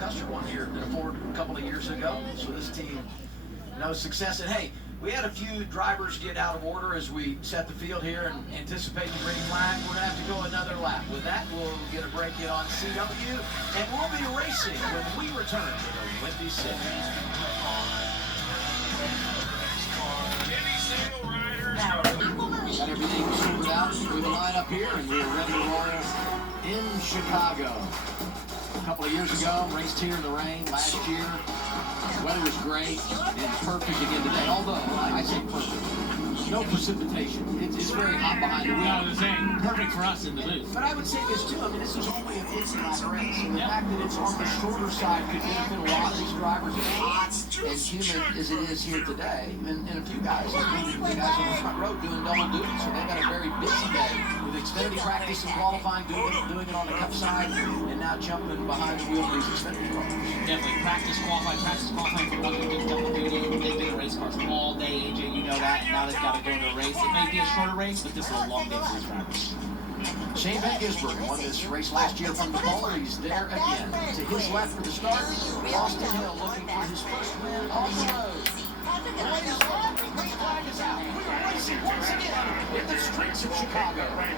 Custer won here in a Ford a couple of years ago. So this team knows success. And hey, we had a few drivers get out of order as we set the field here and anticipate the green flag. We're going to have to go another lap. With that, we'll get a break in on CW, and we'll be racing when we return to the Windy City. Got everything sorted out through the lineup here, and we're ready to roll in Chicago. A couple of years ago, raced here in the rain last year. The weather was great and perfect again today, although I say perfect. No precipitation. It's very hot behind the wheel. I was saying, perfect for us in the booth. But I would say this too. I mean, this is only a 50-lap race, so the fact that it's on the shorter side could benefit a lot of these drivers. As hot and humid as it is here today, and a few guys, including the guys on the front row, doing double duty, so they've got a very busy day with Xfinity practice and qualifying, doing it on the cup side, and now jumping behind the wheel of these Xfinity cars. Definitely practice, qualify for one who did double duty. They've been in race cars all day, AJ, you know that, and now they've got to go to a race. It may be a shorter race, but this is a long day for these drivers. Shane Van Gisbergen won this race last year from the pole. He's there again. To his left for the start, Austin Hill looking for his first win on the road. The race green flag is out. We are racing once again in the streets of Chicago. Great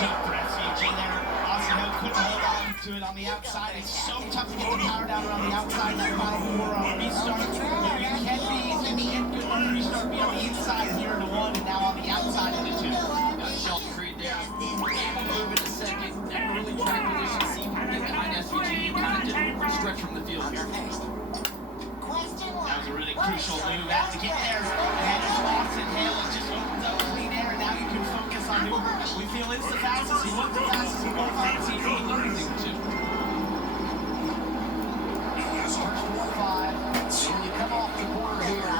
jump for SVG there. Austin Hill couldn't hold on to it on the outside. It's so tough to get the power down around the outside. That final four restart. You can be good on the restart, be on the inside here into one, and now on the outside into two. Sheldon Creed there. Move into second. Never really track position. See if we can get behind SVG. Kind of didn't stretch from the field here. That was a really crucial move out to get there. And it's Austin Hill. It just opens up clean air, and now you can focus on who we feel is the fastest. He looked the fastest. He won't find see if he can learn anything too. First 1-5. When you come off the corner here,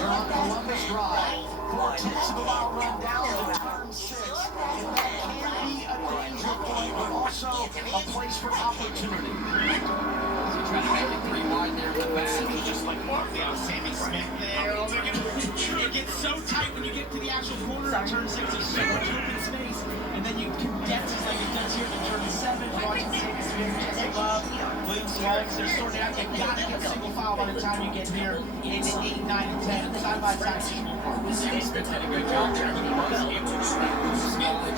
you're on Columbus Drive. 4/10 of a mile run down to turn 6. And that can be a danger point, but also a place for opportunity. So trying to make it 3 wide there in the back. Just like Sammy Smith there. Oh, it gets so tight when you get to the actual corner of turn 6. There's so much open space. And then you condense it like it does here in turn 7. Watching Sammy Smith just above. William Smallings, they're sorting out. You've got to get single file by the time you get here into 8, 9, and 10. Side by side. Sammy Smith had a good job there. He was able to small the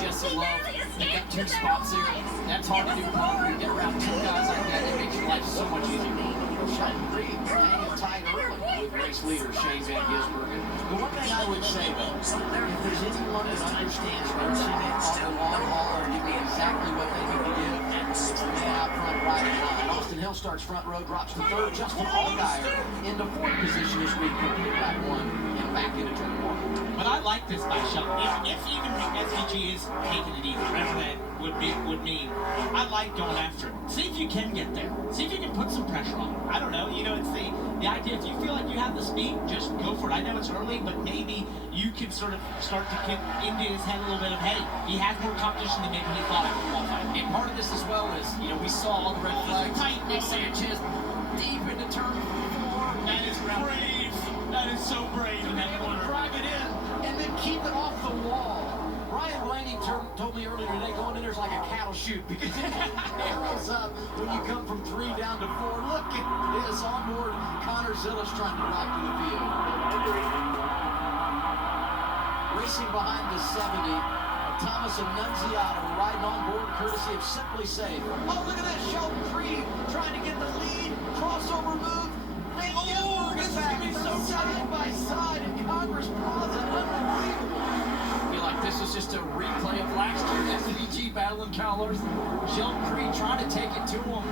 Jesse Love. They got 2 spots there. That's hard to do, Palmer. You get around 2 guys like that, it makes your life so much easier. Sheldon Creed hanging tight early with race leader Shane Van Gisbergen. The one thing I would say, though, if there's anyone that understands racing it on the long haul or giving exactly what they need to give, it's the man out front riding line. Austin Hill starts front row, drops to third. Justin Allgaier into 4th position this week, putting it back 1 and back into turn 1. But I like this by Sheldon. If even SVG is taking it easy, whatever that would mean, I like going after it. See if you can get there. See if you can put some pressure on him. I don't know. You know, it's the idea. If you feel like you have the speed, just go for it. I know it's early, but maybe you can sort of start to get into his head a little bit of, hey, he has more competition than maybe he thought he would qualify. And part of this as well is, you know, we saw all the red flags. Nick Sanchez deep into turn 4. That is brave. That is so brave in that corner. Drive it in and then keep it off the wall. Ryan Blaney told me earlier today, going in there's like a cattle chute because it narrows up when you come from 3 down to 4. Look at this on board. Connor Zillis trying to drive to the field. Racing behind the 70. Thomas Annunziata riding on board courtesy of Simply Safe. Oh, look at that. Sheldon Creed trying to get the lead. Crossover move. Van Gisbergen back so side by side in Congress Plaza. Unbelievable. I feel like this is just a replay of last year. SVG battling Kyle Larson. Sheldon Creed trying to take it to him.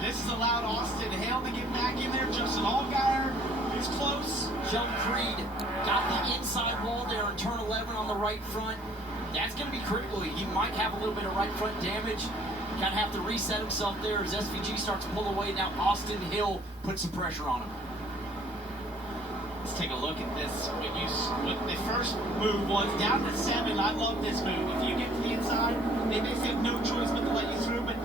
This has allowed Austin Hill to get back in there. Justin Allgaier is close. Sheldon Creed got the inside wall there in turn 11 on the right front. That's going to be critical. He might have a little bit of right front damage. Kind of have to reset himself there as SVG starts to pull away. Now Austin Hill puts some pressure on him. Let's take a look at this. What the first move was down to 7. I love this move. If you get to the inside, they basically have no choice but to let you through. But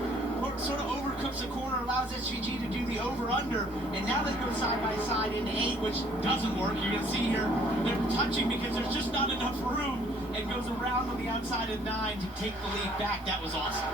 sort of overcooks the corner, allows SVG to do the over-under. And now they go side by side into 8, which doesn't work. You're going to see here they're touching because there's just not enough room. And goes around on the outside of 9 to take the lead back. That was awesome.